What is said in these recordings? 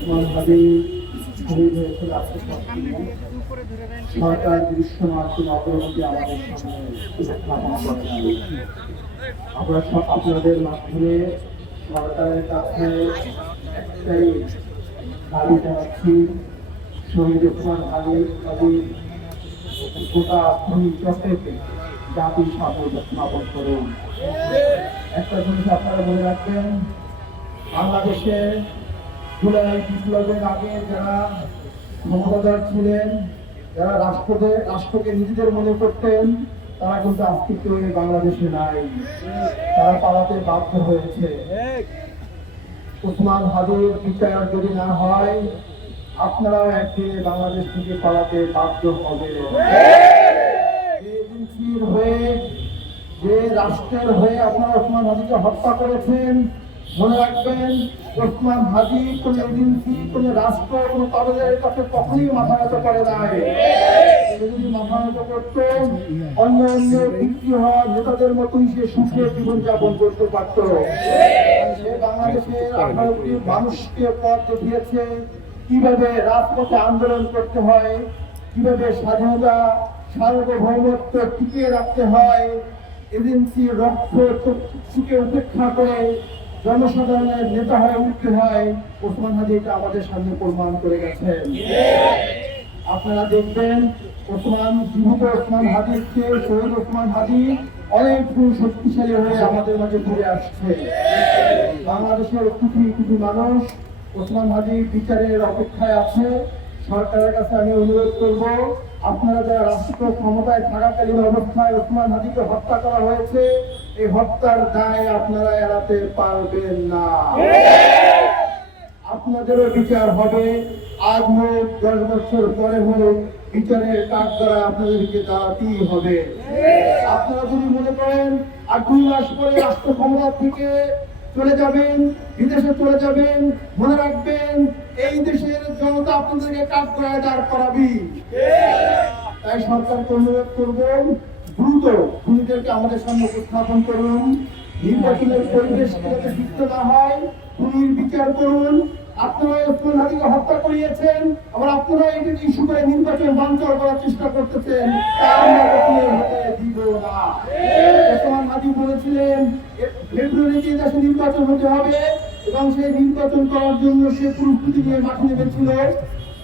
ওসমান হাদি শহীদ হয়েছিল আজকে সরকার দৃশ্যমান কোনো অগ্রগতি আমাদের সামনে উপস্থাপন করে নাই। আপনাদের মাধ্যমে সরকারের কাছে একটাই দাবি জানাচ্ছি, শহীদ ওসমান হাদির গোটা চক্রকে জাতির সামনে উপস্থাপন করুন। একটা জিনিস আপনারা মনে রাখবেন, বাংলাদেশে জুলাই বিপ্লবের আগে যারা ক্ষমতাধর ছিলেন, যারা রাষ্ট্রকে নিজেদের মনে করতেন, তারা কিন্তু আজকে কেউ বাংলাদেশে নাই, তারা পালাতে বাধ্য হয়েছে। ওসমান হাদির বিচার যদি না হয়, আপনারাও একদিন বাংলাদেশ থেকে পালাতে বাধ্য হবে। এজেন্সির হয়ে, যে রাষ্ট্রের হয়ে আপনারা ওসমান হাদিকে হত্যা করেছেন, মনে রাখবেন ওসমান হাদি কোন এজেন্সি, কোন রাষ্ট্র, কোন তাদের কাছে কখনোই মাথা নত করে নাই। যদি মাথা নত করত, অন্য অন্য বিক্রি হওয়া নেতাদের মতোই সে সুখে জীবনযাপন করতে পারত। সে বাংলাদেশের 18 কোটি মানুষকে পথ দেখিয়েছে কিভাবে রাজপথে আন্দোলন করতে হয়, কিভাবে স্বাধীনতা সার্বভৌমত্ব টিকিয়ে রাখতে হয়। এজেন্সি রক্ত চুকে উপেক্ষা করে জনসাধারণের নেতা হয়ে উঠতে হয়। ওসমান হাদি এটা আমাদের সামনে প্রমাণ করে গেছেন। আপনারা দেখবেন জীবিত ওসমান হাদির চেয়ে শহীদ ওসমান হাদি অনেক শক্তিশালী হয়ে আমাদের মাঝে ঘুরে আসছে। বাংলাদেশের কোটি কোটি মানুষ ওসমান হাদির বিচারের অপেক্ষায় আছে। সরকারের কাছে আমি অনুরোধ করব, আপনারা যারা রাষ্ট্র ক্ষমতায় থাকাকালীন অবস্থায় ওসমান হাদিকে হত্যা করা হয়েছে, এই হত্যার দায় আপনারা এড়াতে পারবেন না। আপনাদেরও বিচার হবে, আজ হোক 10 বছর পরে হোক, বিচারের কাজ দ্বারা আপনাদেরকে দাঁড়াতেই হবে। আপনারা যদি মনে করেন আর 2 মাস পরে রাষ্ট্র ক্ষমতা থেকে চলে যাবেন, বিদেশে চলে যাবেন, মনে রাখবেন এই দেশের জনতা আপনাদেরকে কাজ করে দাঁড় করাবি। তাই সরকারকে অনুরোধ করব, দ্রুত খুনিদেরকে আমাদের সামনে উপস্থাপন করুন। নির্বাচনের পরিবেশ যাতে যুক্ত না হয়, খুনির বিচার করুন। আপনারা ওসমান হাদিকে হত্যা করিয়েছেন, আবার আপনারা এটা ইস্যু করে নির্বাচন বানচাল করার চেষ্টা করতেছেন, তা আমরা কখনোই হতে দিব না। ওসমান হাদি বলেছিলেন ফেব্রুয়ারিতে দেশে নির্বাচন হতে হবে এবং সেই নির্বাচন করার জন্য সে প্রস্তুতি নিয়ে মাঠে নেমেছিল,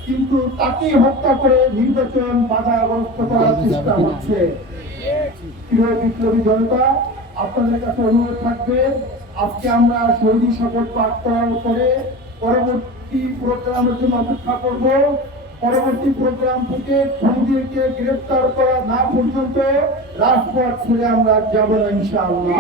কিন্তু তাকে হত্যা করে নির্বাচন বাধাগ্রস্ত করার চেষ্টা হচ্ছে। প্রিয় বিপ্লবী জনতা, আপনাদের কাছে অনুরোধ থাকবে, আজকে আমরা শহীদ শপথ পাঠ করার পরে পরবর্তী প্রোগ্রামের জন্য অপেক্ষা করব। পরবর্তী প্রোগ্রাম থেকে খুনিদেরকে গ্রেফতার করা না পর্যন্ত রাজপথ ছেড়ে আমরা যাব না ইনশাআল্লাহ।